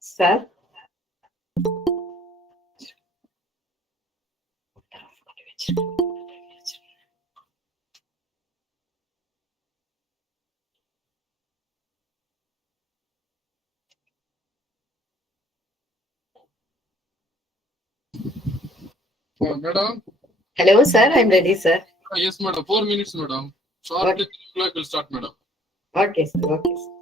Sir? Madam? Hello, sir. I'm ready, sir. Yes, madam. 4 minutes, madam. Sharply 3 o'clock will start, madam. Okay, sir. Okay, sir.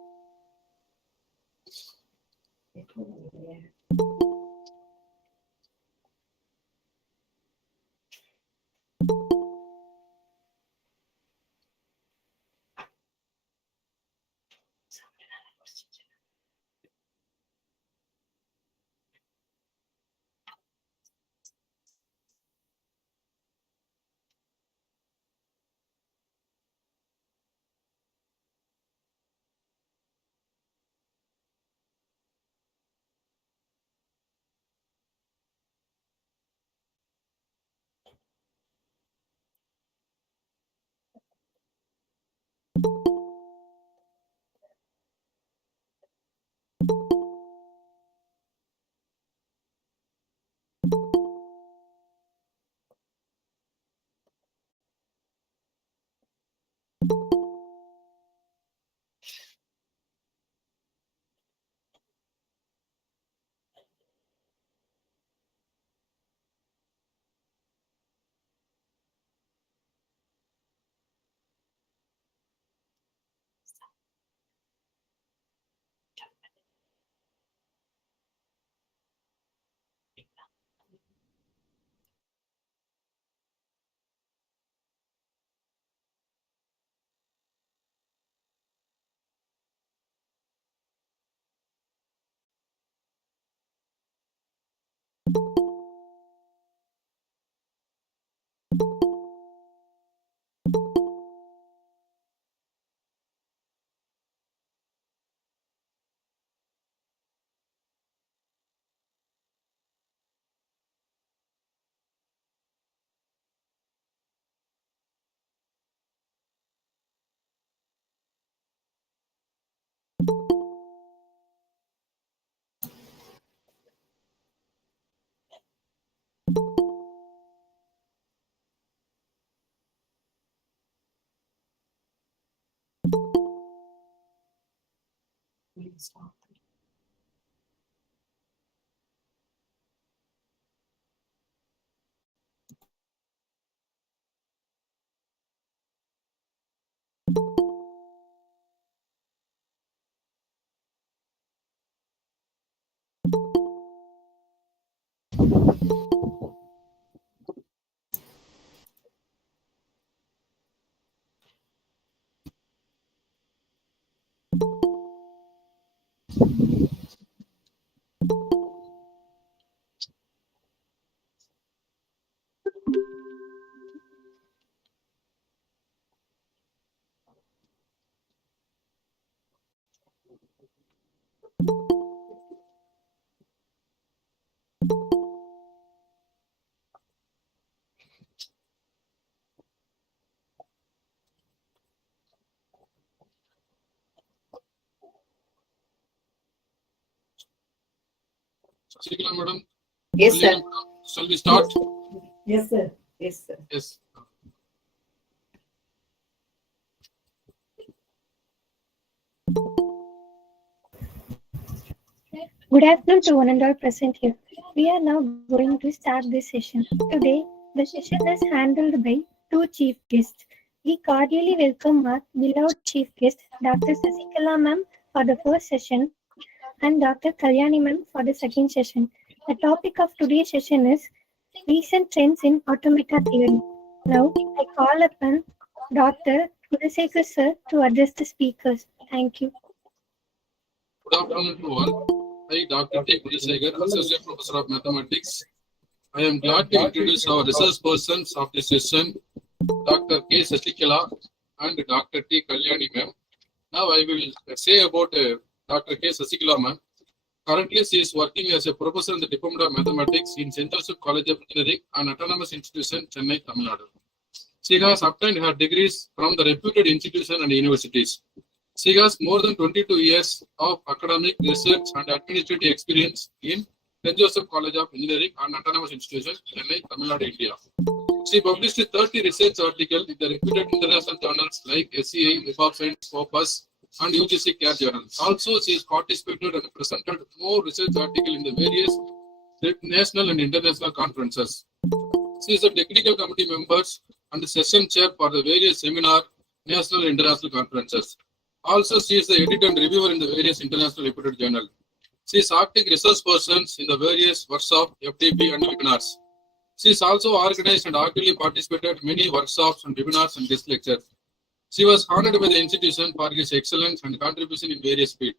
Shikila madam, Yes, sir. shall we start? Yes, sir. Yes, sir. Yes. Good afternoon to one and all present here. We are now going to start this session. Today, the session is handled by two chief guests. We cordially welcome our beloved chief guest, Dr. Sasikala ma'am, for the first session, and Dr. Kalyani ma'am for the second session. The topic of today's session is recent trends in automata theory. Now, I call upon Dr. Kudasekar sir to address the speakers. Thank you. Good afternoon to all. I, Dr. T. Kudasekar, Associate Professor of Mathematics. I am glad to introduce our research persons of this session, Dr. K. Sasikala and Dr. T. Kalyani ma'am. Now I will say about Dr. K. Sasikala ma'am. Currently, she is working as a professor in the Department of Mathematics in St. Joseph College of Engineering and Autonomous Institution, Chennai, Tamil Nadu. She has obtained her degrees from the reputed institutions and universities. She has more than 22 years of academic research and administrative experience in St. Joseph College of Engineering and Autonomous Institution, Chennai, Tamil Nadu, India. She published 30 research articles in the reputed international journals like SCI, Web of Science, Scopus, and UGC CARE journal. Also, she has participated and presented more research articles in the various national and international conferences. She is a technical committee member and session chair for the various seminar, national and international conferences. Also, she is the editor and reviewer in the various international reputed journals. She is active research persons in the various workshops, FDP, and webinars. She is also organized and actively participated in many workshops and webinars and guest lectures. She was honored by the institution for his excellence and contribution in various fields.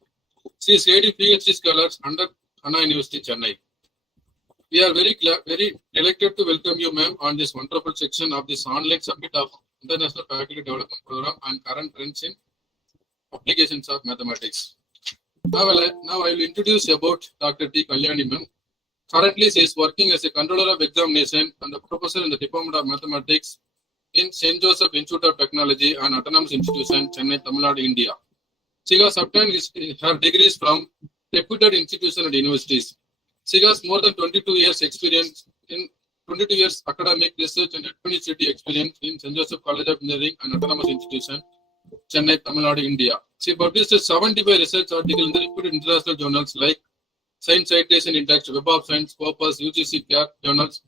She is AD PhD scholars under Anna University, Chennai. We are very delighted to welcome you, ma'am, on this wonderful section of this online summit of International Faculty Development Program and current trends in applications of mathematics. Now I will introduce about Dr. T. Kalyani, ma'am. Currently, she is working as a controller of examination and a professor in the Department of Mathematics in St. Joseph Institute of Technology and Autonomous Institution, Chennai, Tamil Nadu, India. She has obtained her degrees from reputed institutions and universities. She has more than 22 years experience in 22 years academic research and administrative experience in St. Joseph College of Engineering and Autonomous Institution, Chennai, Tamil Nadu, India. She published 75 research articles in the reputed international journals like Science Citation Index, Web of Science, Scopus, UGC CARE journals.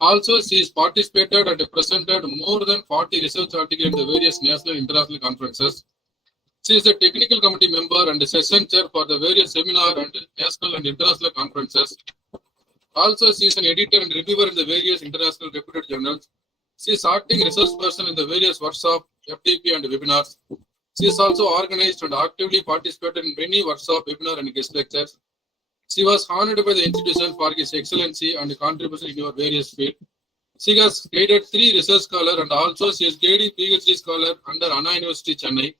Also, she has participated and presented more than 40 research articles in the various national and international conferences. She is a technical committee member and a session chair for the various seminar and national and international conferences. Also, she is an editor and reviewer in the various international reputed journals. She is acting research person in the various workshops, FTP, and webinars. She is also organized and actively participated in many workshops, webinars, and guest lectures. She was honored by the institution for his excellency and contribution in your various fields. She has graded 3 research scholars and also she is graded PhD scholar under Anna University, Chennai.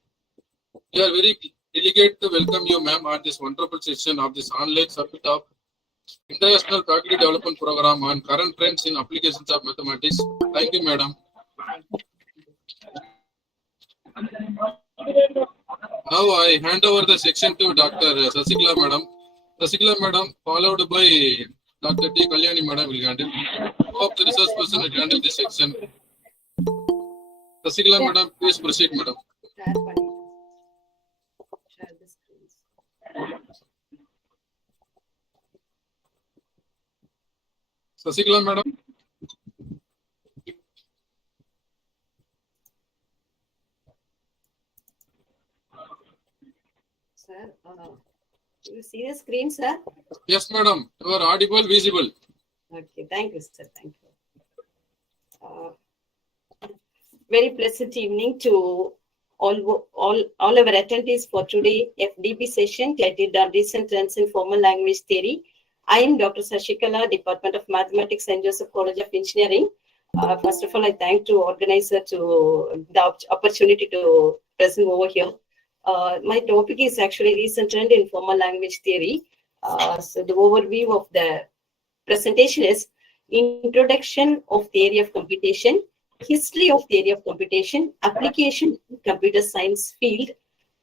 We are very delighted to welcome you, ma'am, on this wonderful session of this online summit of International Faculty Development Program on current trends in applications of mathematics. Thank you, madam. Now I hand over the section to Dr. Sasikala, madam. Sasikala, madam, followed by Dr. T. Kalyani, madam, will handle. Hope the research person will handle this section. Sasikala, madam, please proceed, madam. Share the screen. Sasikala madam. Sir, you see the screen, sir? Yes, madam. You are audible, visible. Okay, thank you, sir. Thank you. Very pleasant evening to all our attendees for today FDP session titled on Recent Trends in Formal Language Theory. I am Dr. Sashikala, Department of Mathematics, St. Joseph College of Engineering. First of all, I thank to organizer to the opportunity to present over here. My topic is actually recent trend in formal language theory. So the overview of the presentation is introduction of theory of computation, history of theory of computation, application in computer science field,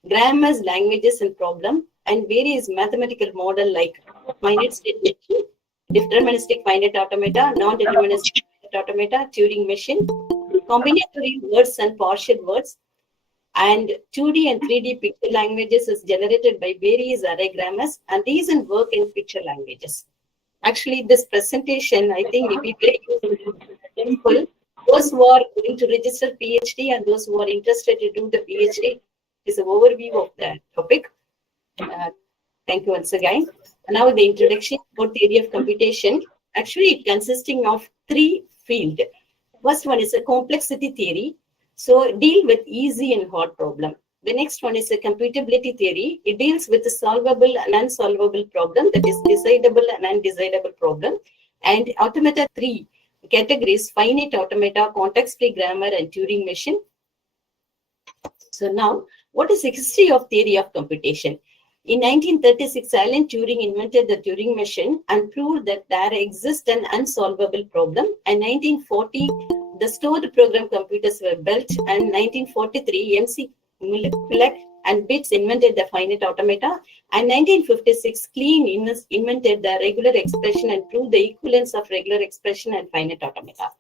grammars, languages and problem, and various mathematical model like finite state machine, deterministic finite automata, non-deterministic finite automata, Turing machine, combinatory words and partial words, and 2D and 3D picture languages is generated by various array grammars and recent work in picture languages. Actually, this presentation, I think, will be very useful. Those who are going to register PhD and those who are interested to do the PhD is an overview of the topic. Thank you once again. Now, the introduction for theory of computation. Actually, it consisting of three fields. First one is a complexity theory. So, deal with easy and hard problem. The next one is a computability theory. It deals with the solvable and unsolvable problem, that is decidable and undecidable problem. And automata 3 categories: finite automata, context-free grammar, and Turing machine. So now, what is the history of theory of computation? In 1936, Alan Turing invented the Turing machine and proved that there exists an unsolvable problem. And 1940, the stored program computers were built. And 1943, MC Millek and Bits invented the finite automata. And 1956, Klein invented the regular expression and proved the equivalence of regular expression and finite automata.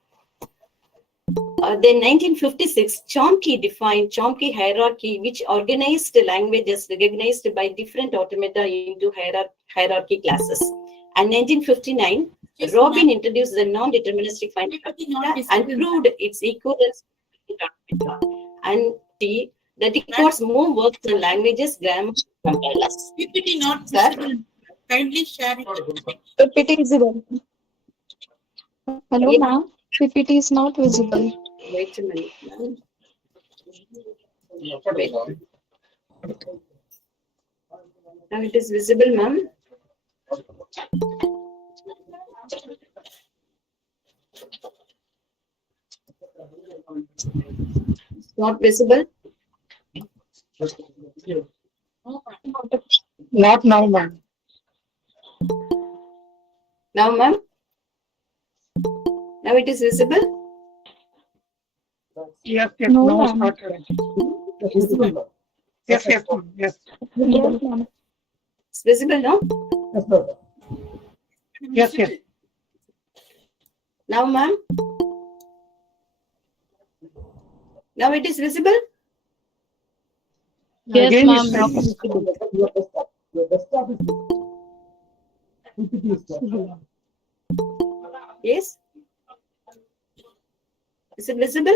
Then 1956, Chomsky defined Chomsky hierarchy, which organized languages recognized by different automata into hierarchy classes. And 1959, Robin introduced the non-deterministic finite automata and proved its equivalence to automata. And that records more works on languages, grammar, and compilers. PPT not visible. Kindly share it. PPT is visible. Hello, Yes. ma'am. PPT is not visible. Wait a minute. Wait. Now it is visible, ma'am. It's not visible. Not now, ma'am. Now, ma'am. Now it is visible. Yes, yes, No, now ma'am. started. Yes, yes, ma'am. Yes. Yes, ma'am. It's visible now. Yes, yes. Now, ma'am. Now it is visible. Yes, Again, ma'am. it's Now Yes. Is it visible?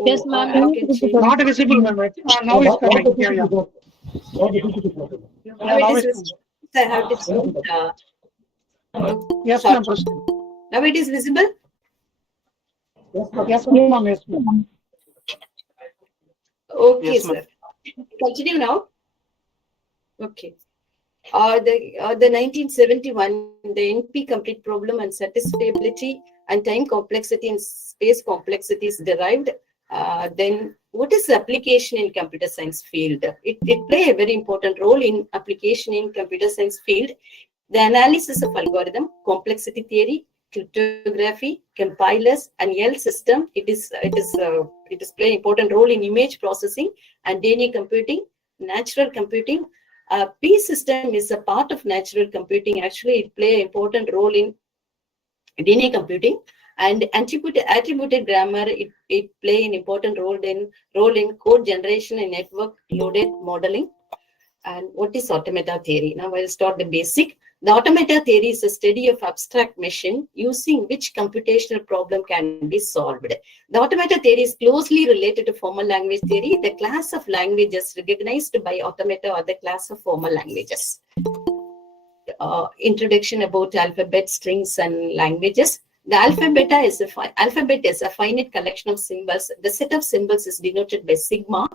Yes, Oh, ma'am. I can change. not visible, ma'am. Now it's coming. Yeah, yeah. Now Now it is it's visible. I have to change. yes, Sorry. ma'am. Proceed. Now it is visible. Yes, ma'am. Yes, ma'am. Okay, Yes, sir. ma'am. Continue now. Okay. The 1971, the NP complete problem and satisfiability and time complexity and space complexity is derived. Then what is the application in computer science field? It play a very important role in application in computer science field. The analysis of algorithm, complexity theory, cryptography, compilers, and L system. It is play important role in image processing and DNA computing, natural computing. P system is a part of natural computing. Actually, it play an important role in DNA computing. And attributed grammar, it play an important role in code generation and network loaded modeling. And what is automata theory? Now I'll start the basic. The automata theory is a study of abstract machine using which computational problem can be solved. The automata theory is closely related to formal language theory. The class of languages recognized by automata are the class of formal languages. Introduction about alphabet, strings, and languages. The alphabet is a finite collection of symbols. The set of symbols is denoted by sigma,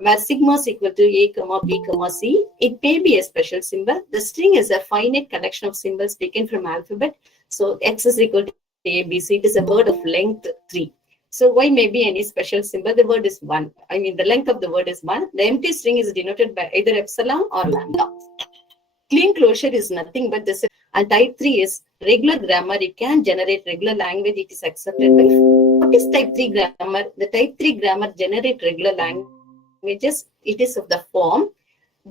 where sigma is equal to a, comma, b, comma, c. It may be a special symbol. The string is a finite collection of symbols taken from alphabet. So x is equal to a, b, c. It is a word of length 3. So y may be any special symbol. The word is 1. I mean, the length of the word is 1. The empty string is denoted by either epsilon or lambda. Clean closure is nothing but this. And type 3 is regular grammar. It can generate regular language. It is accepted by. What is type 3 grammar? The type 3 grammar generate regular languages. It is of the form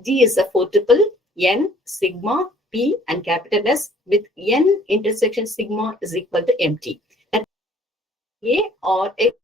G is a 4 tuple, N, sigma, P, and capital S with N intersection sigma is equal to empty. That A or X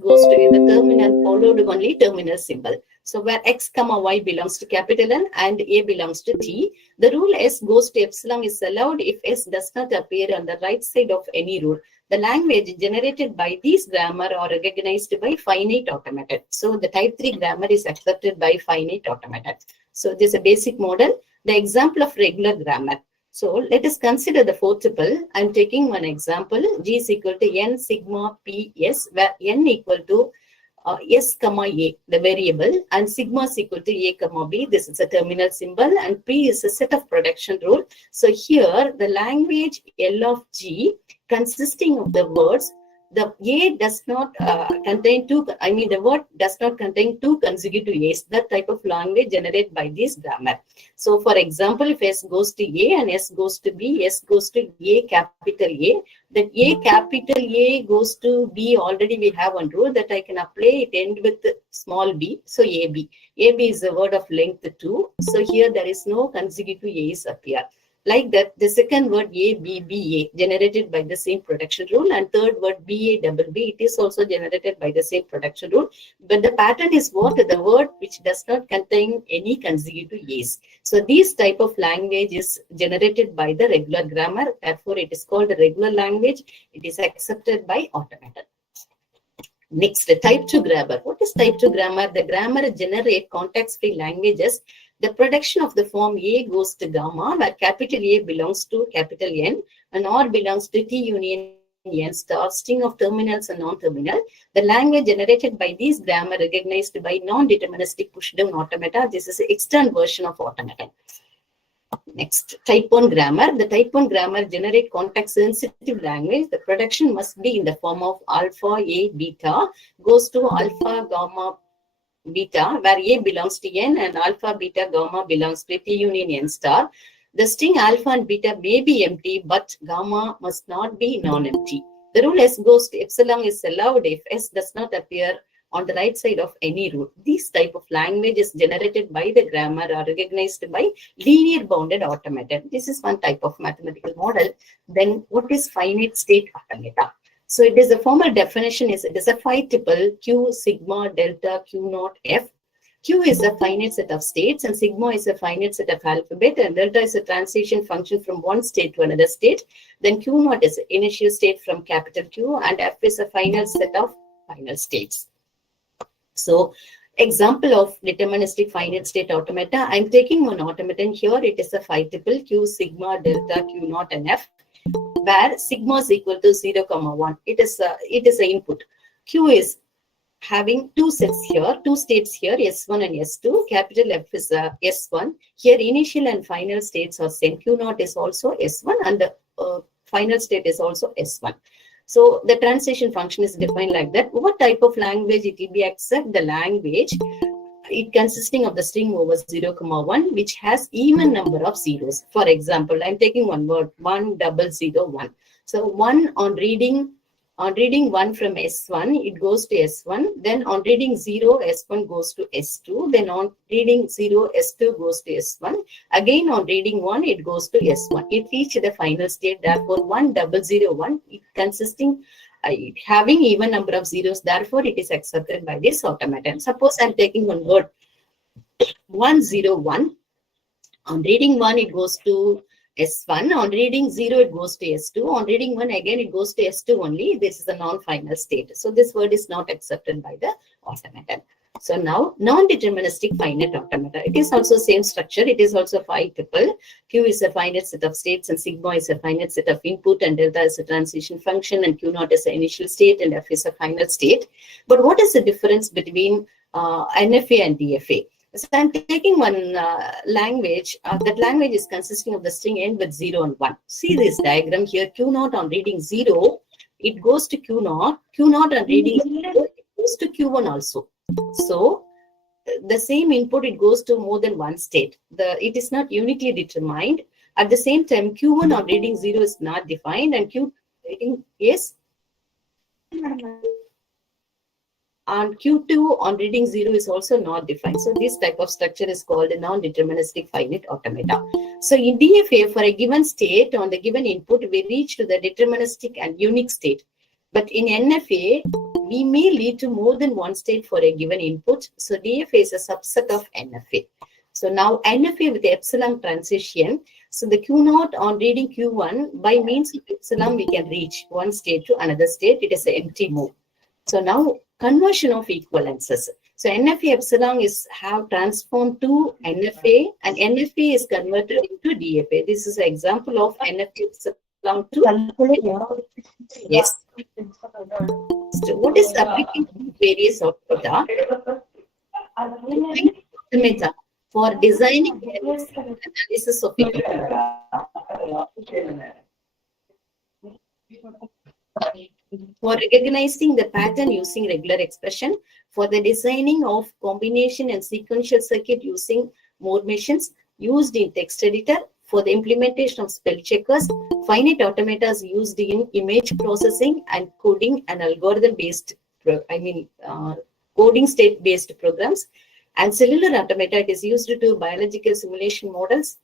goes to the terminal followed only terminal symbol. So where X comma Y belongs to capital N and A belongs to T, the rule S goes to epsilon is allowed if S does not appear on the right side of any rule. The language generated by these grammar are recognized by finite automata. So the type 3 grammar is accepted by finite automata. So this is a basic model. The example of regular grammar. So let us consider the 4 tuple. I'm taking one example. G is equal to N sigma P S, where N equal to S comma A, the variable, and sigma is equal to A comma B. This is a terminal symbol, and P is a set of production rule. So here the language L of G consisting of the words, the A does not contain two, I mean the word does not contain two consecutive A's. That type of language generated by this grammar. So for example, if S goes to A and S goes to B, S goes to A capital A, that A capital A goes to B, already we have one rule that I can apply, it end with small b, so AB. AB is a word of length 2, so here there is no consecutive A's appear. Like that, the second word A, B, B, A generated by the same production rule, and third word B, A, double B, it is also generated by the same production rule. But the pattern is what? The word which does not contain any consecutive A's. So this type of language is generated by the regular grammar. Therefore, it is called a regular language. It is accepted by automata. Next, type 2 grammar. What is type 2 grammar? The grammar generate context-free languages. The production of the form A goes to gamma, where capital A belongs to capital N and R belongs to T union N star, string of terminals and non-terminal. The language generated by these grammar recognized by non-deterministic push-down automata. This is the external version of automata. Next, type 1 grammar. The type 1 grammar generate context-sensitive language. The production must be in the form of alpha, A, beta, goes to alpha, gamma, beta, where A belongs to N and alpha, beta, gamma belongs to T union N star. The string alpha and beta may be empty, but gamma must not be non-empty. The rule S goes to epsilon is allowed if S does not appear on the right side of any rule. These type of languages generated by the grammar are recognized by linear bounded automata. This is one type of mathematical model. Then what is finite state automata? So it is a formal definition is it is a 5 tuple Q sigma delta Q naught F. Q is a finite set of states and sigma is a finite set of alphabet and delta is a transition function from one state to another state. Then Q naught is an initial state from capital Q and F is a final set of final states. So example of deterministic finite state automata. I'm taking one automaton here. It is a 5 tuple Q sigma delta Q naught and F, where sigma is equal to 0, 1. It is a input. Q is having two sets here, two states here, S1 and S2. Capital F is S1. Here initial and final states are same. Q naught is also S1 and the final state is also S1. So the transition function is defined like that. What type of language it will be? Accept the language it consisting of the string over 0, 1, which has even number of zeros. For example, I'm taking one word 1, 0, 1. So 1 on reading 1 from S1, it goes to S1. Then on reading 0, S1 goes to S2. Then on reading 0, S2 goes to S1. Again on reading 1, it goes to S1. It reached the final state. Therefore, 1, 0, 1, it consisting having even number of zeros. Therefore, it is accepted by this automaton. Suppose I'm taking one word 101. On reading 1, it goes to S1. On reading 0, it goes to S2. On reading 1, again, it goes to S2 only. This is the non-final state. So this word is not accepted by the automaton. So now, non-deterministic finite automata. It is also same structure. It is also phi tuple. Q is a finite set of states, and sigma is a finite set of input, and delta is a transition function, and Q naught is an initial state, and F is a final state. But what is the difference between NFA and DFA? So I'm taking one language. That language is consisting of the string end with 0 and 1. See this diagram here. Q naught on reading 0, it goes to Q naught. Q naught on reading 0, it goes to Q1 also. So the same input, it goes to more than one state. It is not uniquely determined. At the same time, Q1 on reading 0 is not defined, and Q reading is. And Q2 on reading 0 is also not defined. So this type of structure is called a non-deterministic finite automata. So in DFA, for a given state, on the given input, we reach to the deterministic and unique state. But in NFA, we may lead to more than one state for a given input. So DFA is a subset of NFA. So now NFA with the epsilon transition. So the Q naught on reading Q1, by means of epsilon, we can reach one state to another state. It is an empty move. So now conversion of equivalences. So NFA epsilon have transformed to NFA, and NFA is converted into DFA. This is an example of NFA epsilon to. Yes. So what is the application of various automata? Automata for designing analysis of for recognizing the pattern using regular expression, for the designing of combination and sequential circuit using more machines, used in text editor, for the implementation of spell checkers, finite automata is used in image processing and coding and algorithm-based, coding state-based programs, and cellular automata, it is used to biological simulation models.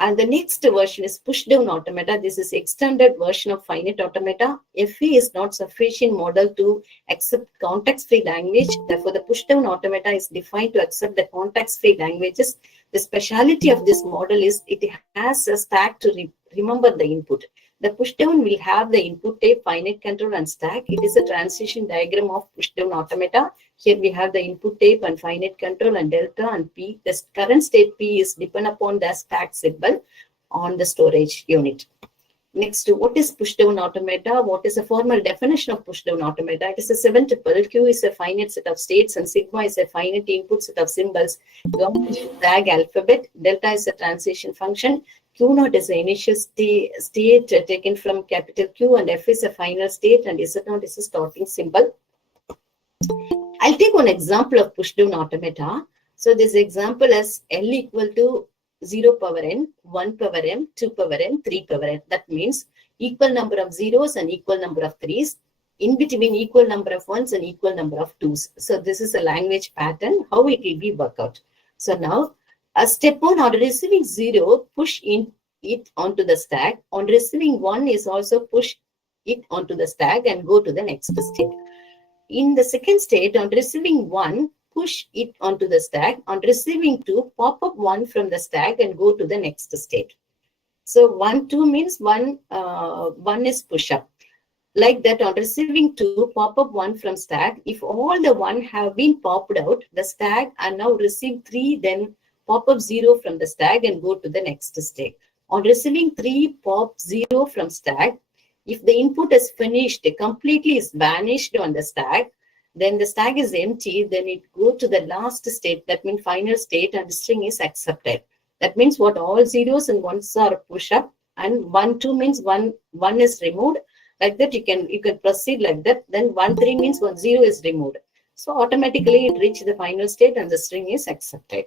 And the next version is push-down automata. This is extended version of finite automata. FA is not sufficient model to accept context-free language. Therefore, the push-down automata is defined to accept the context-free languages. The speciality of this model is it has a stack to remember the input. The push-down will have the input type, finite control, and stack. It is a transition diagram of push-down automata. Here we have the input type and finite control and delta and P. The current state P is dependent upon the stack symbol on the storage unit. Next, what is push-down automata? What is a formal definition of push-down automata? It is a 7-tuple. Q is a finite set of states, and sigma is a finite input set of symbols. Gamma is a tag alphabet. Delta is a transition function. Q naught is the initial state taken from capital Q, and F is a final state, and Z naught is a starting symbol. I'll take one example of push-down automata. So this example is L equal to 0 power n, 1 power m, 2 power n, 3 power n. That means equal number of zeros and equal number of threes. In between, equal number of ones and equal number of twos. So this is a language pattern, how it will be worked out. So now, a step 1, on receiving 0, push it onto the stack. On receiving 1 is also push it onto the stack and go to the next state. In the second state, on receiving 1, push it onto the stack. On receiving 2, pop up 1 from the stack and go to the next state. So 1, 2 means 1 is push up. Like that, on receiving 2, pop up 1 from stack. If all the 1 have been popped out, the stack, and now receive 3, then pop up 0 from the stack and go to the next state. On receiving 3, pop 0 from stack. If the input is finished, completely is vanished on the stack, then the stack is empty, then it go to the last state, that means final state, and the string is accepted. That means what all zeros and ones are push up, and 1, 2 means 1 is removed. Like that, you can proceed like that. Then 1, 3 means 1, 0 is removed. So automatically it reaches the final state and the string is accepted.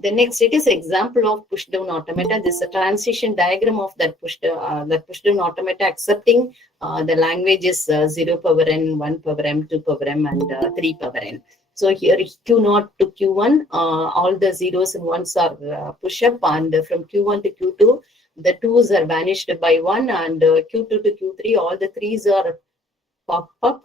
The next, it is example of push-down automata. This is a transition diagram of that push-down automata accepting the languages 0 power n, 1 power m, 2 power m, and 3 power n. So here Q0 to Q1, all the zeros and ones are push up, and from Q1 to Q2, the twos are vanished by 1, and Q2 to Q3, all the threes are pop up,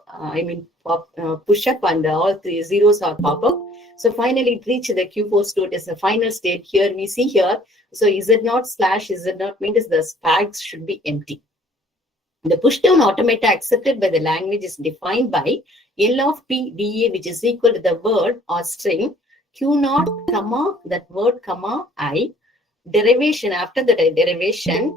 push up, and all three zeros are pop up. So finally it reached the Q4 state as the final state. Here we see here. So Z0 slash Z0 means the tags should be empty. The pushdown automata accepted by the language is defined by L of P dA, which is equal to the word or string Q0, comma, that word, comma, I. Derivation, after the derivation,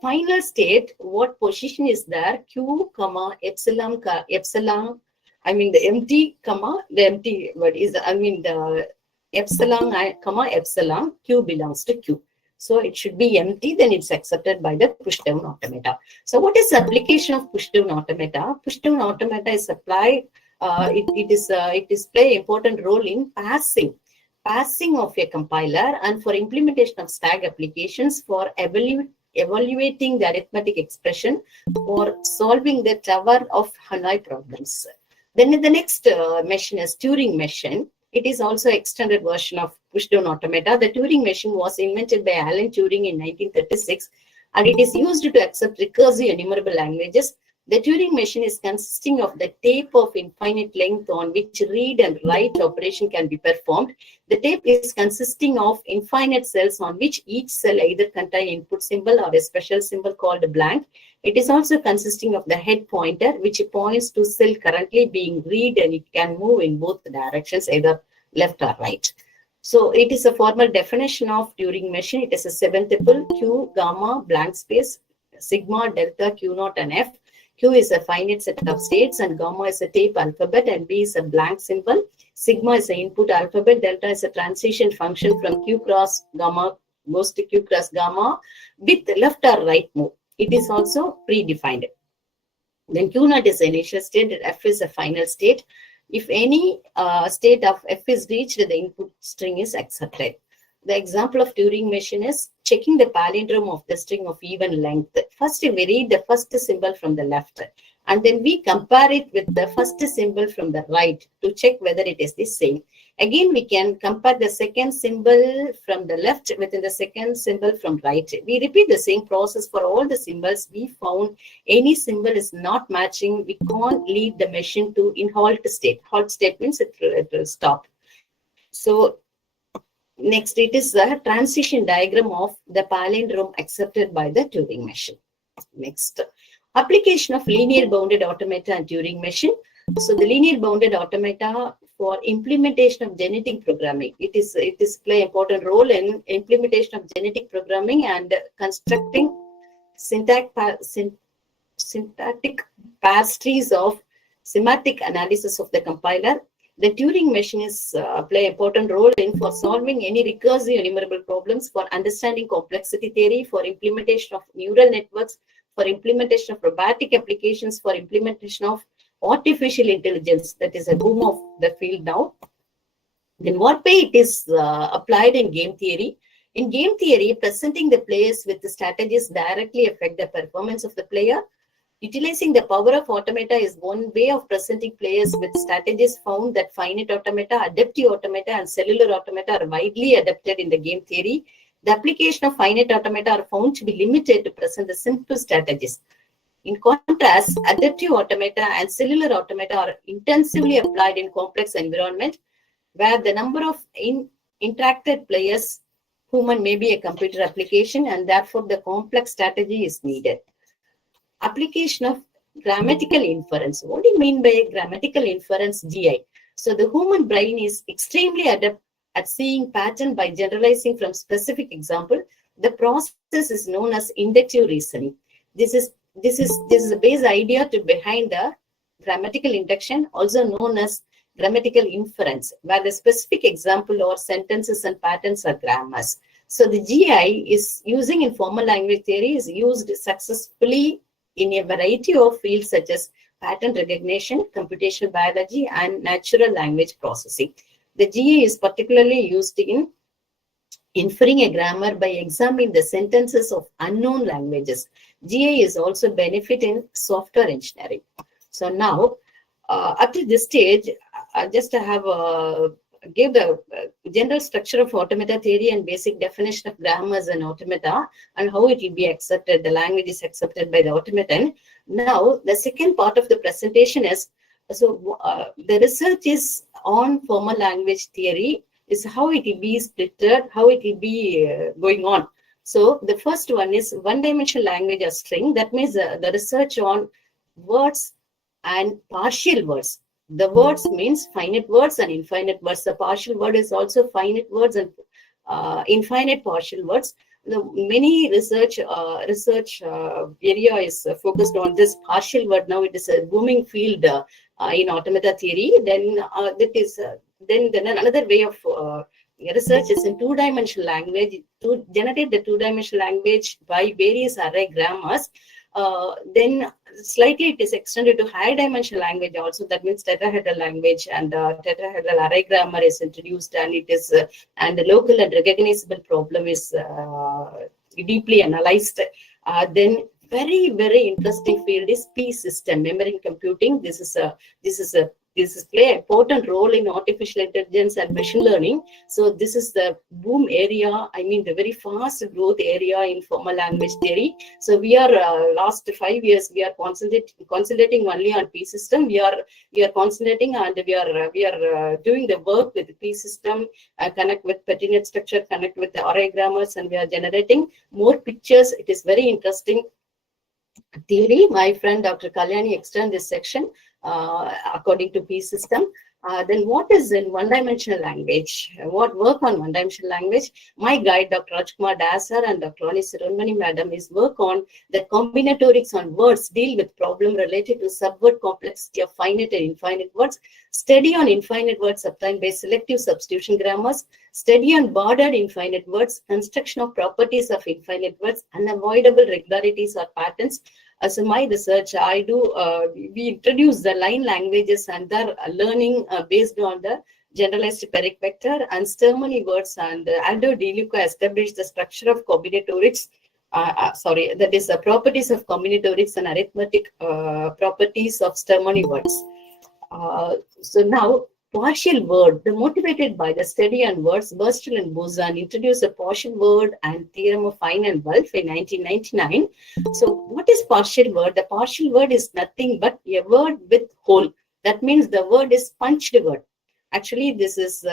final state, what position is there? Q, comma, epsilon, the empty, comma, the empty word is, the epsilon, comma, epsilon, Q belongs to Q. So it should be empty, then it's accepted by the pushdown automata. So what is the application of pushdown automata? Pushdown automata is applied, it is play important role in passing of a compiler and for implementation of stack applications for evaluating the arithmetic expression for solving the Tower of Hanoi problems. Then the next machine is Turing Machine. It is also an extended version of pushdown automata. The Turing Machine was invented by Alan Turing in 1936 and it is used to accept recursive enumerable languages. The Turing machine is consisting of the tape of infinite length on which read and write operation can be performed. The tape is consisting of infinite cells on which each cell either contain input symbol or a special symbol called blank. It is also consisting of the head pointer which points to cell currently being read and it can move in both directions, either left or right. So it is a formal definition of Turing machine. It is a 7 tuple Q, gamma, blank space, sigma, delta, Q0 and F. Q is a finite set of states and gamma is a tape alphabet and B is a blank symbol. Sigma is an input alphabet. Delta is a transition function from Q cross gamma goes to Q cross gamma with left or right move. It is also predefined. Then Q0 is the initial state and F is a final state. If any state of F is reached, the input string is accepted. The example of Turing machine is checking the palindrome of the string of even length. First, we read the first symbol from the left, and then we compare it with the first symbol from the right to check whether it is the same. Again, we can compare the second symbol from the left with the second symbol from right. We repeat the same process for all the symbols. We found any symbol is not matching. We can't lead the machine to in halt state. Halt state means it will stop. So next, it is the transition diagram of the palindrome accepted by the Turing machine. Next, application of linear bounded automata and Turing machine. So the linear bounded automata for implementation of genetic programming. It is play important role in implementation of genetic programming and constructing syntactic parse trees of semantic analysis of the compiler. The Turing machine is play important role in for solving any recursive enumerable problems, for understanding complexity theory, for implementation of neural networks, for implementation of robotic applications, for implementation of artificial intelligence. That is a boom of the field now. Then what way it is applied in game theory? In game theory, presenting the players with the strategies directly affect the performance of the player. Utilizing the power of automata is one way of presenting players with strategies. Found that finite automata, adaptive automata, and cellular automata are widely adapted in the game theory. The application of finite automata are found to be limited to present the simple strategies. In contrast, adaptive automata and cellular automata are intensively applied in complex environment where the number of interacted players, human may be a computer application, and therefore the complex strategy is needed. Application of grammatical inference. What do you mean by grammatical inference? GI. So the human brain is extremely adept at seeing pattern by generalizing from specific example. The process is known as inductive reasoning. This is the base idea behind the grammatical induction, also known as grammatical inference, where the specific example or sentences and patterns are grammars. So the GI is using in formal language theory is used successfully in a variety of fields such as pattern recognition, computational biology, and natural language processing. The GI is particularly used in inferring a grammar by examining the sentences of unknown languages. GI is also benefit in software engineering. So now, up to this stage, I just have give the general structure of automata theory and basic definition of grammars and automata and how it will be accepted. The language is accepted by the automaton. Now, the second part of the presentation is, the research is on formal language theory, is how it will be splitted, how it will be going on. So the first one is one-dimensional language or string. That means the research on words and partial words. The words means finite words and infinite words. The partial word is also finite words and infinite partial words. The many research area is focused on this partial word. Now it is a booming field in automata theory. Then then another way of research is in two-dimensional language to generate the two-dimensional language by various array grammars. Then slightly it is extended to higher dimensional language also. That means tetrahedral language and tetrahedral array grammar is introduced, and it is and the local and recognizable problem is deeply analyzed. Then very interesting field is P system, memory computing. This play an important role in artificial intelligence and machine learning. So this is the boom area. I mean, the very fast growth area in formal language theory. So we are last 5 years we are concentrating only on P system. We are concentrating and we are doing the work with P system, connect with pettinate structure, connect with the array grammars, and we are generating more pictures. It is very interesting theory. My friend Dr. Kalyani extend this section according to P system. Then what is in one-dimensional language? What work on one-dimensional language? My guide, Dr. Rajkumar Dasar and Dr. Rani Sirunmani Madam, is work on the combinatorics on words, deal with problem related to subword complexity of finite and infinite words, study on infinite words obtained by selective substitution grammars, study on bordered infinite words, construction of properties of infinite words, unavoidable regularities or patterns. So my research, we introduce the line languages and their learning based on the generalized peric vector and Sturmani words, and Aldo De Luca established the structure of combinatorics. That is the properties of combinatorics and arithmetic properties of Sturmani words. So now, partial word, motivated by the study on words, Burstel and Buzan introduced the partial word and theorem of Fine and Wolf in 1999. So what is partial word? The partial word is nothing but a word with hole. That means the word is punched word. Actually, this is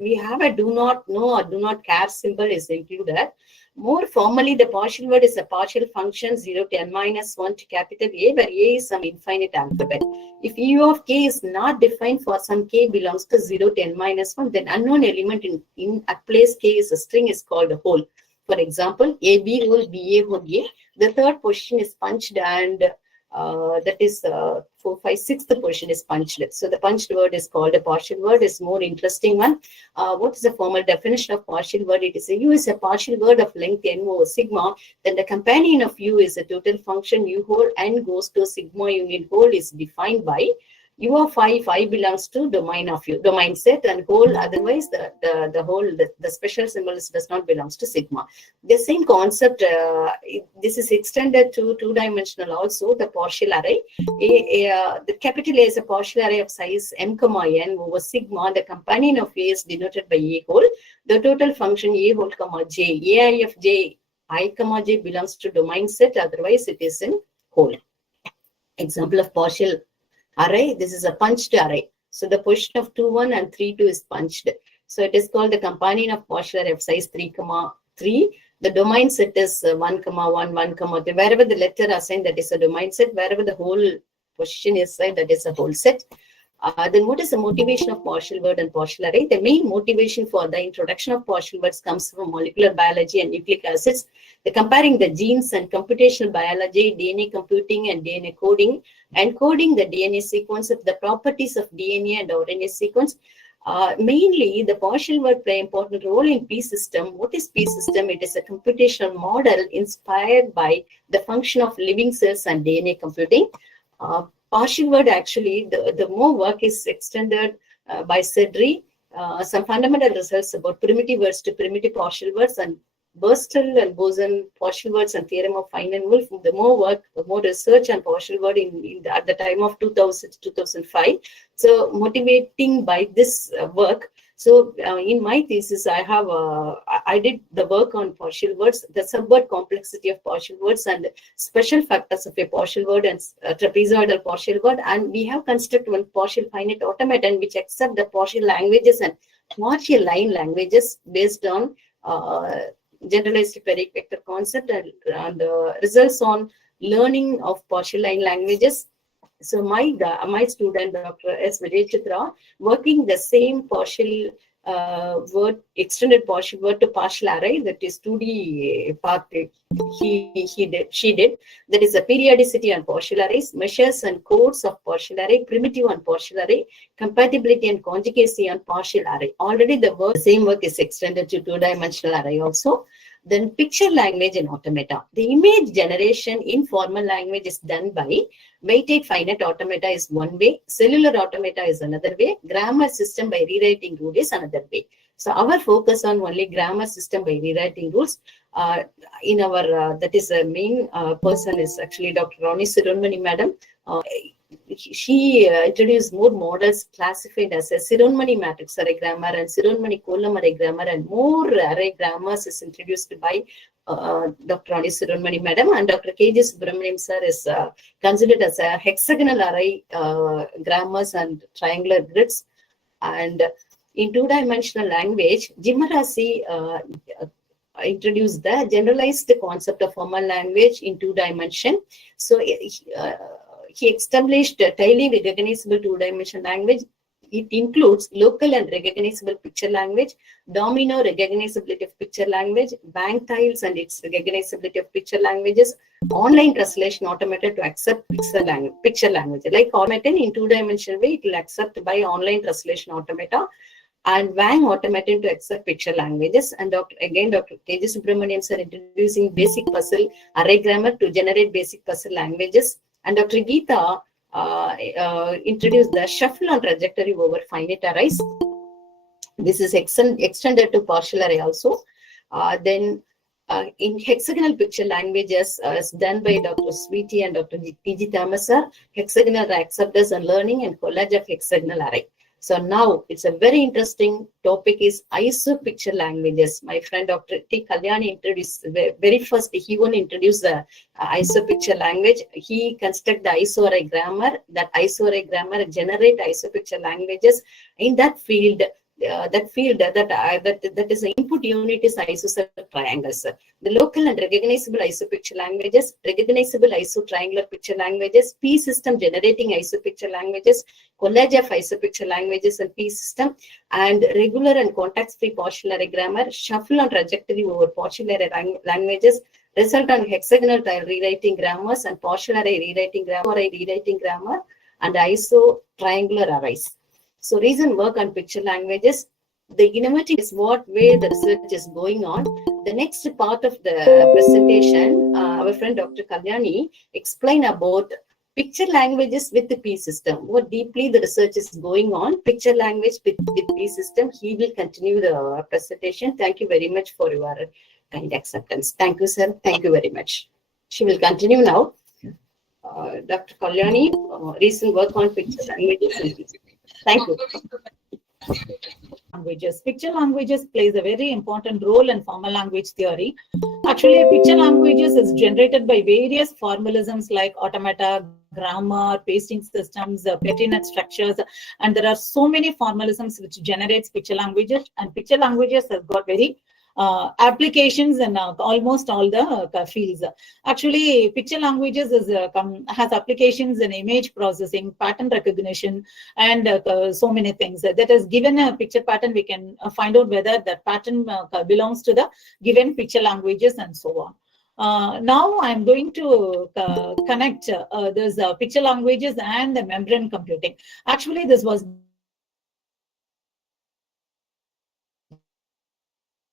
we have a do not know or do not care symbol is included. More formally, the partial word is a partial function 0 to n minus 1 to capital A, where A is some infinite alphabet. If U of k is not defined for some k belongs to 0 to n minus 1, then unknown element in at place k is a string is called a whole. For example, AB whole, BA whole, A. The third position is punched, and that is 4, 5, 6th position is punched. So the punched word is called a partial word. Is more interesting one. What is the formal definition of partial word? It is a U is a partial word of length n over sigma. Then the companion of U is a total function U whole n goes to sigma union whole is defined by U of phi belongs to domain of U, domain set, and whole, otherwise the whole, the special symbol does not belongs to sigma. The same concept, this is extended to two-dimensional also, the partial array. The capital A is a partial array of size m comma n over sigma. The companion of A is denoted by A whole. The total function A whole comma j, ai of j, I comma j belongs to domain set, otherwise it is in whole. Example of partial array, this is a punched array. So the position of 2, 1 and 3, 2 is punched. So it is called the companion of partial array of size 3, comma 3. The domain set is 1, comma 1, 1, comma 3. Wherever the letter assigned, that is a domain set. Wherever the whole position is assigned, that is a whole set. Then what is the motivation of partial word and partial array? The main motivation for the introduction of partial words comes from molecular biology and nucleic acids. The comparing the genes and computational biology, DNA computing and DNA coding, and coding the DNA sequence of the properties of DNA and RNA sequence. Mainly, the partial word play an important role in P system. What is P system? It is a computational model inspired by the function of living cells and DNA computing. Partial word, actually, the more work is extended by Cedri. Some fundamental results about primitive words to primitive partial words, and Burstel and Boson, partial words and theorem of Fine and Wolf. The more work, the more research on partial word at the time of 2000 2005. So motivating by this work. So in my thesis, I did the work on partial words, the subword complexity of partial words and special factors of a partial word and trapezoidal partial word. And we have constructed one partial finite automaton which accept the partial languages and partial line languages based on generalized periodic vector concept and results on learning of partial line languages. So my student, Dr. S. Vijay Chitra, working the same partial word, extended partial word to partial array, that is 2D part she did. That is a periodicity on partial arrays, measures and codes of partial array, primitive on partial array, compatibility and conjugacy on partial array. Already the same work is extended to two-dimensional array also. Then picture language in automata. The image generation in formal language is done by weighted finite automata is one way, cellular automata is another way, grammar system by rewriting rule is another way. So our focus on only grammar system by rewriting rules. In our that is a main person is actually Dr. Ronnie Sirunmani Madam. She introduced more models classified as a Sirunmani matrix array grammar and Sirunmani column array grammar, and more array grammars is introduced by Dr. Ronnie Sirunmani Madam, and Dr. K.J. Subramaniam sir is considered as a hexagonal array grammars and triangular grids. And in two-dimensional language, Jimarasi introduced the generalized concept of formal language in two dimension. So he established a highly recognizable two-dimensional language. It includes local and recognizable picture language, domino recognizability of picture language, bank tiles and its recognizability of picture languages, online translation automata to accept picture language. Like automaton in two-dimensional way, it will accept by online translation automata, and Wang automaton to accept picture languages. And Dr. K.J. Subramaniam sir introducing basic puzzle array grammar to generate basic puzzle languages. And Dr. Geeta introduced the shuffle on trajectory over finite arrays. This is extended to partial array also. Then in hexagonal picture languages is done by Dr. Sweetie and Dr. T.G. Tamasar, hexagonal acceptors and learning and collage of hexagonal array. So now it's a very interesting topic is ISO picture languages. My friend Dr. T. Kalyani introduced very first, he only introduced the ISO picture language. He construct the ISO array grammar. That ISO array grammar generate ISO picture languages. In that field, that is the input unit is isosceles triangles. The local and recognizable ISO picture languages, recognizable ISO triangular picture languages, P system generating ISO picture languages, collage of ISO picture languages and P system, and regular and context-free partial array grammar, shuffle on trajectory over partial array languages, result on hexagonal tile rewriting grammars and partial array rewriting grammar, and ISO triangular arrays. So recent work on picture languages, the innovative is what way the research is going on. The next part of the presentation, our friend Dr. Kalyani explain about picture languages with the P system. What deeply the research is going on, picture language with P system. He will continue the presentation. Thank you very much for your kind acceptance. Thank you, sir. Thank you very much. She will continue now. Dr. Kalyani, recent work on picture languages. Thank you. Languages. Picture languages plays a very important role in formal language theory. Actually, picture languages is generated by various formalisms like automata, grammar, pasting systems, pettiness structures, and there are so many formalisms which generates picture languages, and picture languages have got very applications in almost all the fields. Actually, picture languages has applications in image processing, pattern recognition, and so many things. That is, given a picture pattern, we can find out whether that pattern belongs to the given picture languages and so on. Now I'm going to connect those picture languages and the membrane computing. Actually, this was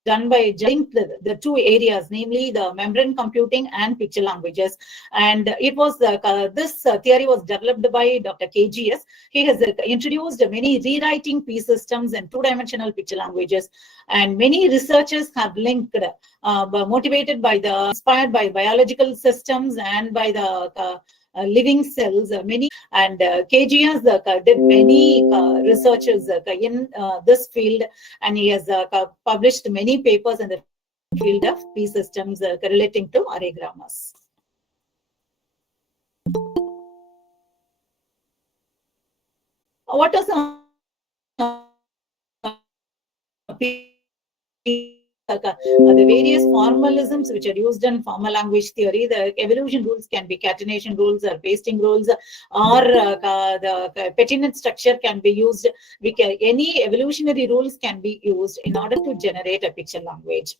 done by linked the two areas, namely the membrane computing and picture languages. And it was this theory was developed by Dr. KGS. He has introduced many rewriting P systems and two-dimensional picture languages. And many researchers have linked, motivated by inspired by biological systems and by the living cells, KGS did many researches in this field, and he has published many papers in the field of P systems relating to array grammars. What is the various formalisms which are used in formal language theory? The evolution rules can be catenation rules or pasting rules, or the pettiness structure can be used. Any evolutionary rules can be used in order to generate a picture language.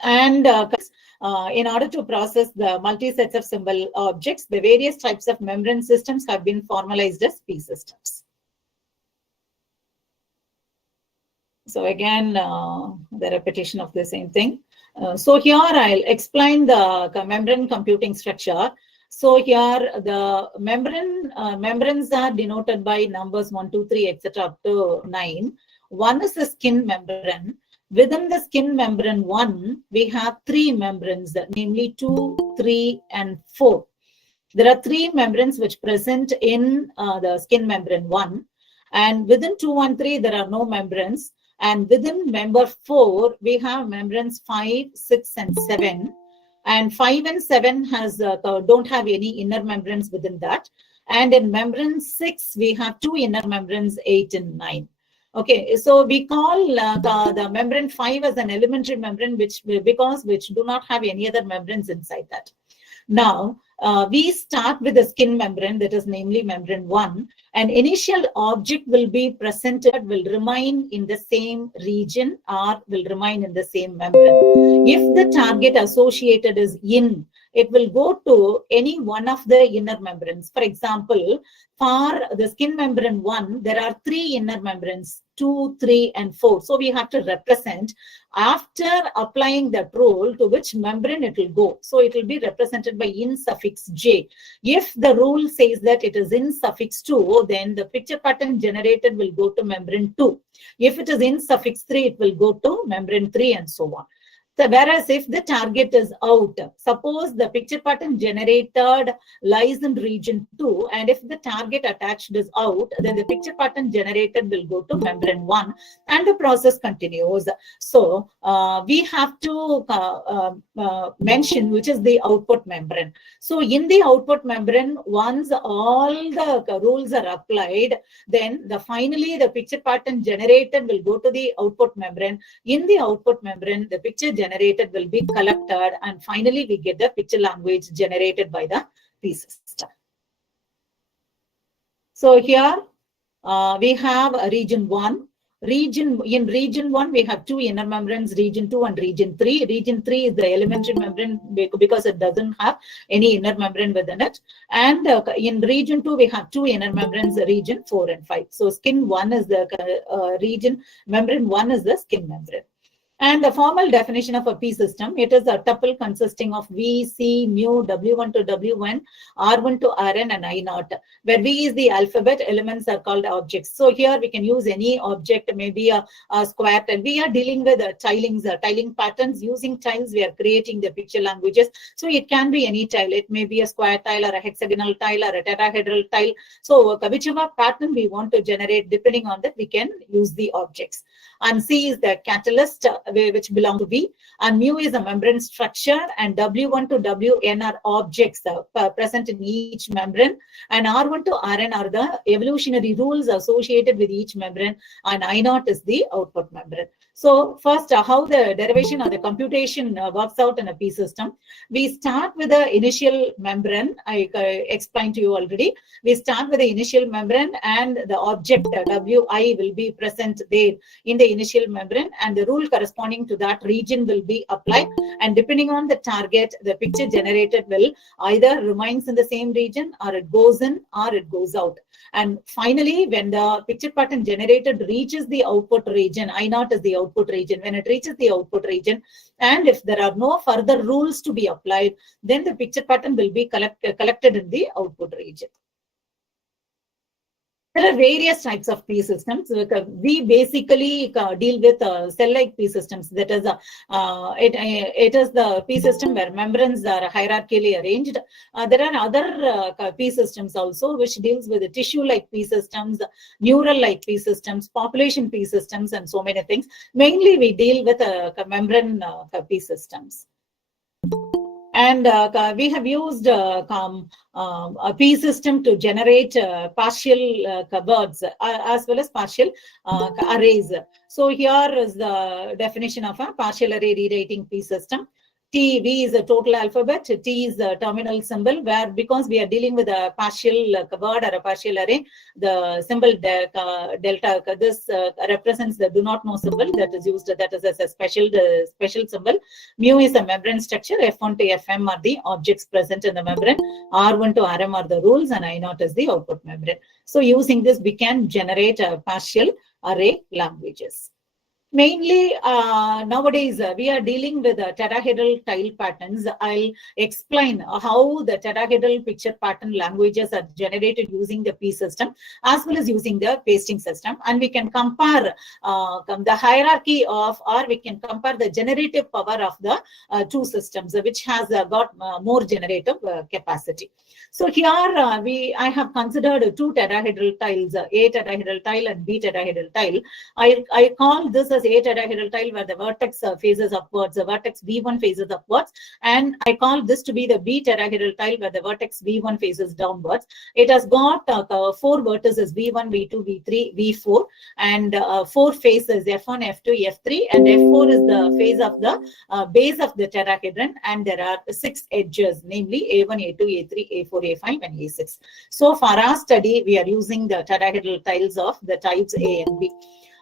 And in order to process the multi-sets of symbol objects, the various types of membrane systems have been formalized as P systems. So again, the repetition of the same thing. So here I'll explain the membrane computing structure. So here the membranes are denoted by numbers 1, 2, 3, etc. up to 9. One is the skin membrane. Within the skin membrane 1, we have 3 membranes, namely 2, 3, and 4. There are 3 membranes which present in the skin membrane 1. And within 2 and 3, there are no membranes. And within member 4, we have membranes 5, 6, and 7. And 5 and 7 don't have any inner membranes within that. And in membrane 6, we have 2 inner membranes, 8 and 9. Okay, so we call the membrane 5 as an elementary membrane, which do not have any other membranes inside that. Now, we start with the skin membrane, that is namely membrane 1. An initial object will be presented, will remain in the same region or will remain in the same membrane. If the target associated is in, it will go to any one of the inner membranes. For example, for the skin membrane 1, there are 3 inner membranes, 2, 3, and 4. So we have to represent after applying that rule to which membrane it will go. So it will be represented by in suffix j. If the rule says that it is in suffix 2, then the picture pattern generated will go to membrane 2. If it is in suffix 3, it will go to membrane 3 and so on. So whereas if the target is out, suppose the picture pattern generated lies in region 2, and if the target attached is out, then the picture pattern generated will go to membrane 1, and the process continues. So we have to mention which is the output membrane. So in the output membrane, once all the rules are applied, then finally the picture pattern generated will go to the output membrane. In the output membrane, the picture generated will be collected, and finally we get the picture language generated by the P system. So here we have a region 1. In region 1, we have 2 inner membranes, region 2 and region 3. Region 3 is the elementary membrane because it doesn't have any inner membrane within it. And in region 2, we have 2 inner membranes, region 4 and 5. So skin 1 is the region, membrane 1 is the skin membrane. And the formal definition of a P system, it is a tuple consisting of V, C, mu, W1 to W1, R1 to Rn, and I0, where V is the alphabet, elements are called objects. So here we can use any object, maybe a square tile. We are dealing with tiling patterns. Using tiles, we are creating the picture languages. So it can be any tile. It may be a square tile or a hexagonal tile or a tetrahedral tile. So whichever pattern we want to generate, depending on that, we can use the objects. And C is the catalyst, which belong to V, and mu is a membrane structure, and W1 to Wn are objects present in each membrane, and R1 to Rn are the evolutionary rules associated with each membrane, and I0 is the output membrane. So first, how the derivation or the computation works out in a P system. We start with the initial membrane. I explained to you already. We start with the initial membrane, and the object Wi will be present there in the initial membrane, and the rule corresponding to that region will be applied, and depending on the target, the picture generated will either remains in the same region, or it goes in, or it goes out. And finally, when the picture pattern generated reaches the output region, I0 is the output region. When it reaches the output region, and if there are no further rules to be applied, then the picture pattern will be collected in the output region. There are various types of P systems. We basically deal with cell-like P systems. That is, it is the P system where membranes are hierarchically arranged. There are other P systems also, which deals with the tissue-like P systems, neural-like P systems, population P systems, and so many things. Mainly, we deal with membrane P systems. And we have used a P system to generate partial words as well as partial arrays. So here is the definition of a partial array rewriting P system. V is a total alphabet, T is the terminal symbol, where because we are dealing with a partial word or a partial array, the symbol delta, this represents the do not know symbol that is used, that is as a special symbol. Mu is a membrane structure, F1 to Fm are the objects present in the membrane, R1 to Rm are the rules, and I0 is the output membrane. So using this, we can generate partial array languages. Mainly, nowadays, we are dealing with tetrahedral tile patterns. I'll explain how the tetrahedral picture pattern languages are generated using the P system as well as using the pasting system. And we can compare the hierarchy of, or we can compare the generative power of the two systems, which has got more generative capacity. So here, I have considered two tetrahedral tiles, A tetrahedral tile and B tetrahedral tile. I call this as A tetrahedral tile where the vertex faces upwards, the vertex V1 faces upwards, and I call this to be the B tetrahedral tile where the vertex V1 faces downwards. It has got 4 vertices V1, V2, V3, V4, and 4 faces F1, F2, F3, and F4 is the face of the base of the tetrahedron, and there are 6 edges, namely A1, A2, A3, A4, A5, and A6. So for our study, we are using the tetrahedral tiles of the types A and B.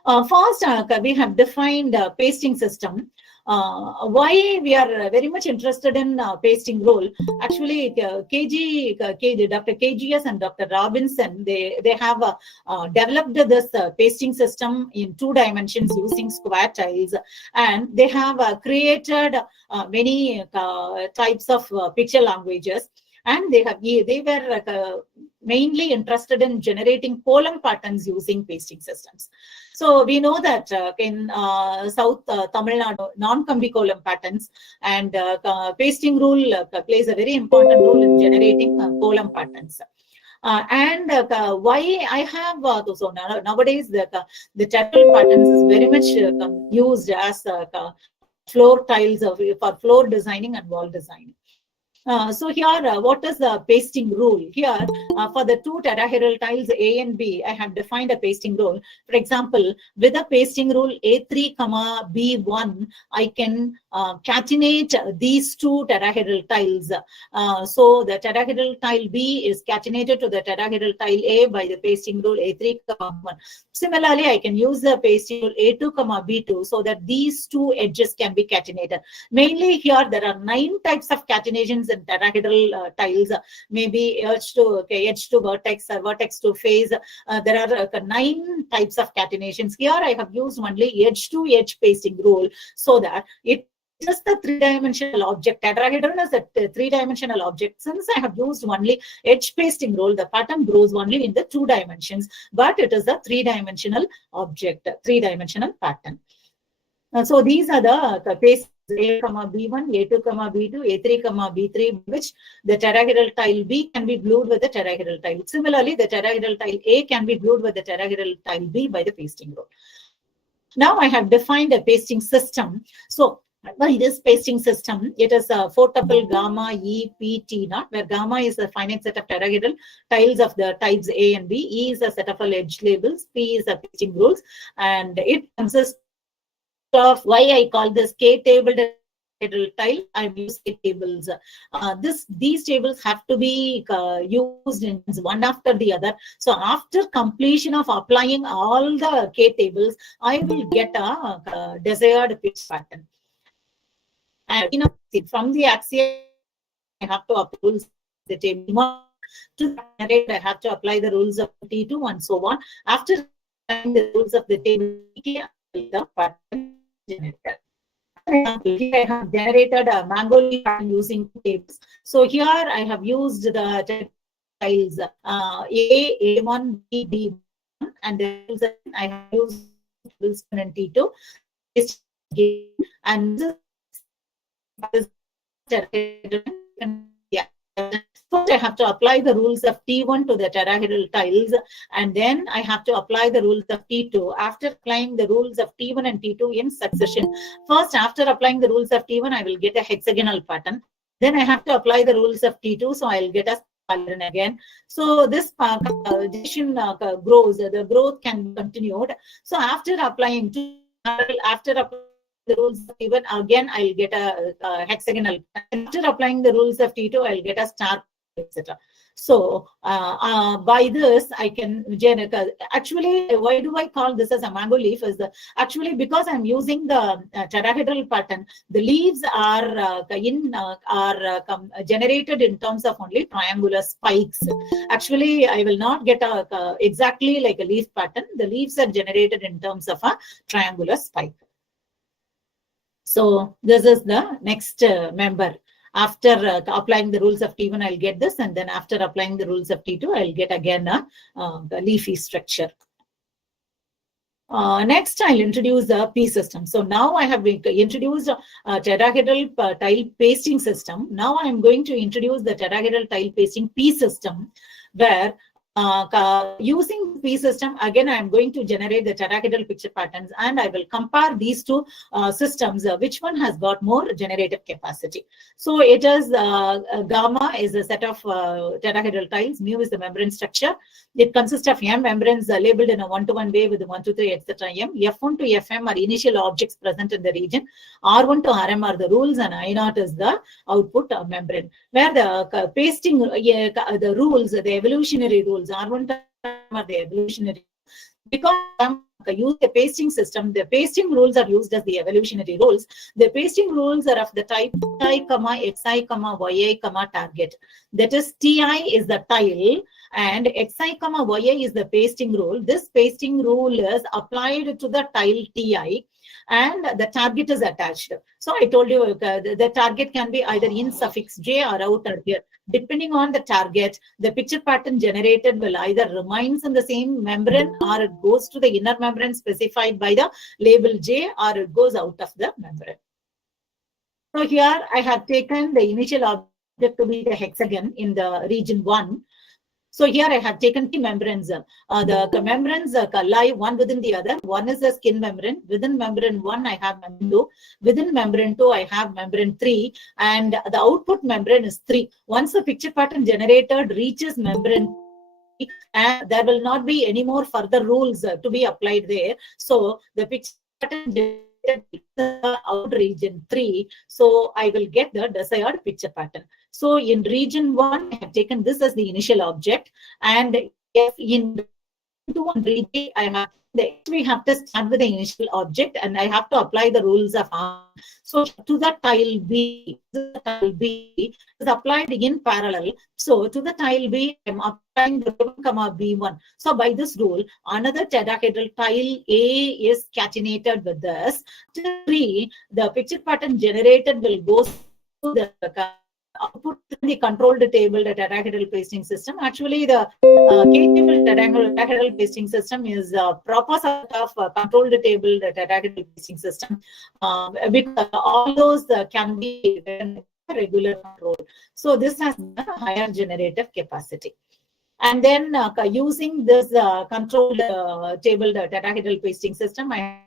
First, we have defined pasting system. Why we are very much interested in pasting rule? Actually, Dr. KGS and Dr. Robinson, they have developed this pasting system in 2 dimensions using square tiles, and they have created many types of picture languages. And they were mainly interested in generating column patterns using pasting systems. So we know that in South Tamil Nadu, non-combi column patterns and pasting rule plays a very important role in generating column patterns. Why I have so nowadays the tetrahedral patterns is very much used as floor tiles for floor designing and wall designing. So here, what is the pasting rule? Here, for the 2 tetrahedral tiles A and B, I have defined a pasting rule. For example, with a pasting rule A3, B1, I can catenate these 2 tetrahedral tiles. So the tetrahedral tile B is catenated to the tetrahedral tile A by the pasting rule A3, 1. Similarly, I can use the pasting rule A2, B2 so that these 2 edges can be catenated. Mainly here, there are 9 types of catenations in tetrahedral tiles, maybe edge to vertex, vertex to face. There are 9 types of catenations. Here I have used only edge to edge pasting rule so that it is the 3-dimensional object. Tetrahedron is a 3-dimensional object. Since I have used only edge pasting rule, the pattern grows only in the 2 dimensions, but it is a 3-dimensional object, 3-dimensional pattern. So these are the pastes. A, B1, A2, B2, A3, B3, which the tetrahedral tile B can be glued with the tetrahedral tile. Similarly, the tetrahedral tile A can be glued with the tetrahedral tile B by the pasting rule. Now I have defined a pasting system. So by this pasting system, it is a 4-tuple gamma E P T naught, where gamma is a finite set of tetrahedral tiles of the types A and B. E is a set of all edge labels. P is a pasting rules, and it consists of why I call this K-tabled tile. I use K-tables. These tables have to be used in one after the other. So after completion of applying all the K-tables, I will get a desired pitch pattern. And from the axiom, I have to apply the table To generate, I have to apply the rules of T2 and so on. After applying the rules of the table, the pattern generator. Example, here I have generated a mango leaf pattern using two tables. So here I have used the tiles A1, B, D1, and then I have used tables 1 and T2. And this is first I have to apply the rules of T1 to the terahedral tiles, and then I have to apply the rules of T2. After applying the rules of T1 and T2 in succession, first after applying the rules of T1, I will get a hexagonal pattern. Then I have to apply the rules of T2, so I'll get a pattern again. So this addition grows, the growth can be continued. So after applying the rules of T1, again I'll get a hexagonal. After applying the rules of T2, I'll get a star, etc. So by this I can generate. Actually, why do I call this as a mango leaf? Is actually because I'm using the terahedral pattern. The leaves are generated in terms of only triangular spikes. Actually, I will not get exactly like a leaf pattern. The leaves are generated in terms of a triangular spike. So this is the next member. After applying the rules of T1, I'll get this, and then after applying the rules of T2, I'll get again a leafy structure. Next, I'll introduce the P system. So now I have introduced a terahedral tile pasting system. Now I'm going to introduce the terahedral tile pasting P system, where using P system, again, I'm going to generate the terahedral picture patterns, and I will compare these two systems, which one has got more generative capacity. So it is gamma is a set of terahedral tiles, mu is the membrane structure. It consists of M membranes labeled in a one-to-one way with 1, 2, 3, etc. M. F1 to Fm are initial objects present in the region. R1 to Rm are the rules, and I0 is the output membrane. Where the pasting, the rules, the evolutionary rules, R1 to Rm are the evolutionary. Because use the pasting system, the pasting rules are used as the evolutionary rules. The pasting rules are of the type Ti, Xi, Yi, target. That is, Ti is the tile, and Xi, Yi is the pasting rule. This pasting rule is applied to the tile Ti, and the target is attached. So I told you the target can be either in suffix J or out or here. Depending on the target, the picture pattern generated will either remains in the same membrane, or it goes to the inner membrane specified by the label J, or it goes out of the membrane. So here I have taken the initial object to be the hexagon in the region 1. So here I have taken three membranes. The membranes lie one within the other. One is the skin membrane. Within membrane 1, I have membrane 2. Within membrane 2, I have membrane 3. And the output membrane is 3. Once the picture pattern generated reaches membrane 3, and there will not be any more further rules to be applied there. So the picture pattern generated out region 3. So I will get the desired picture pattern. So in region 1, I have taken this as the initial object, and if in 2 and region, I have we have to start with the initial object, and I have to apply the rules of R. So to the tile B, is applied in parallel. So to the tile B, I'm applying the 1, B1. So by this rule, another terahedral tile A is catenated with this. To 3, the picture pattern generated will go to the output the controlled table terahedral pasting system. Actually, the K-table terahedral pasting system is a proper set of controlled table terahedral pasting system, because all those can be regular control. So this has a higher generative capacity. And then using this controlled table terahedral pasting system, I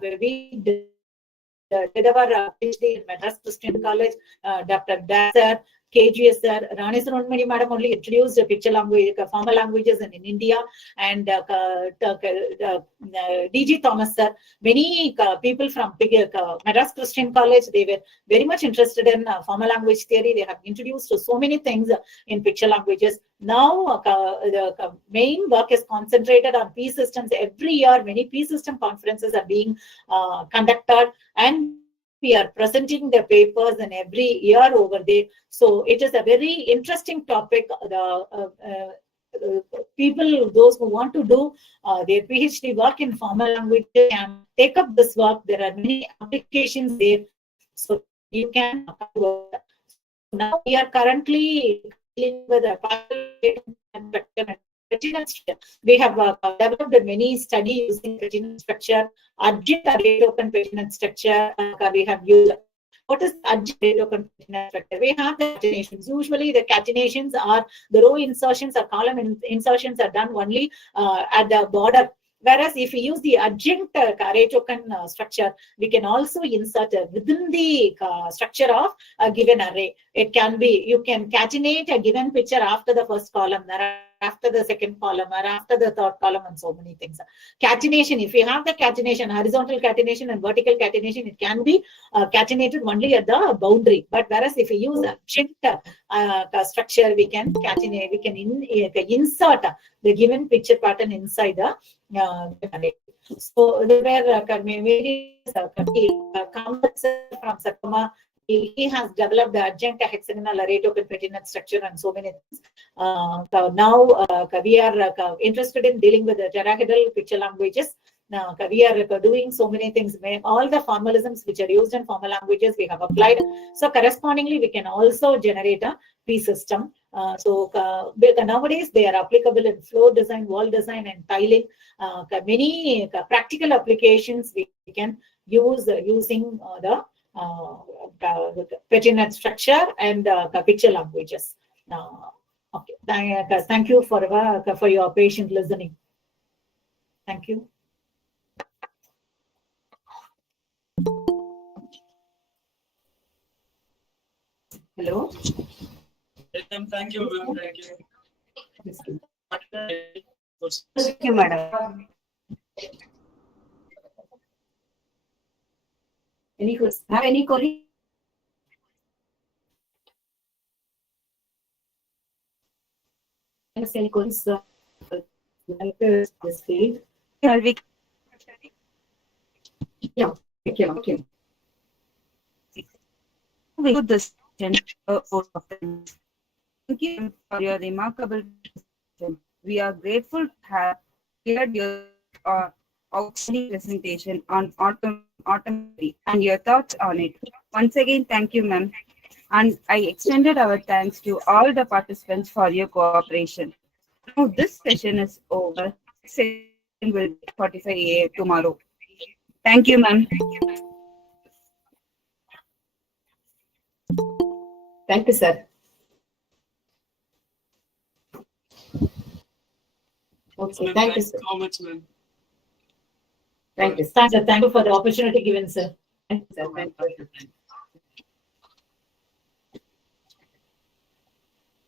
We did our PhD in Madras Christian College. Dr. Dasser, KGS sir, Rani Sarunmani madam only introduced the picture language, formal languages in India, and DG Thomas sir. Many people from Madras Christian College, they were very much interested in formal language theory. They have introduced so many things in picture languages. Now, the main work is concentrated on P systems. Every year, many P system conferences are being conducted, and we are presenting the papers in every year over there. So it is a very interesting topic. The people, those who want to do their PhD work in formal language can take up this work. There are many applications there, so you can. Now we are currently dealing with a pertinent structure. We have developed many studies using pertinent structure, adjunct array token pertinent structure. We have used. What is adjunct array token pertinent structure? We have the catenations. Usually, the catenations are the row insertions or column insertions are done only at the border. Whereas if we use the adjunct array token structure, we can also insert within the structure of a given array. It can be, you can catenate a given picture after the first column, or after the second column, or after the third column, and so many things. Catenation, if you have the catenation, horizontal catenation and vertical catenation, it can be catenated only at the boundary. But whereas if we use adjunct structure, we can catenate, we can insert the given picture pattern inside the array. So there were various comments from Sakuma. He has developed the adjunct hexagonal array token pertinent structure and so many things. So now we are interested in dealing with the terahedral picture languages. Now we are doing so many things. All the formalisms which are used in formal languages we have applied. So correspondingly, we can also generate a P system. So nowadays they are applicable in floor design, wall design, and tiling. Many practical applications we can use using the pertinent structure and picture languages. Okay, thank you for your patient listening. Thank you. Hello. Thank you, ma'am. Thank you. Thank you, madam. Have any query? Any queries? This field. Yeah. Okay. We do this. Thank you for your remarkable presentation. We are grateful to have heard your outstanding presentation on automatically and your thoughts on it. Once again, thank you, ma'am. And I extended our thanks to all the participants for your cooperation. Now, this session is over. Session will be 45 AM tomorrow. Thank you, ma'am. Thank you, sir. Okay, thank you, sir. So much, ma'am. Thank you. Thank you for the opportunity given, sir. Thank you, sir. Thank you.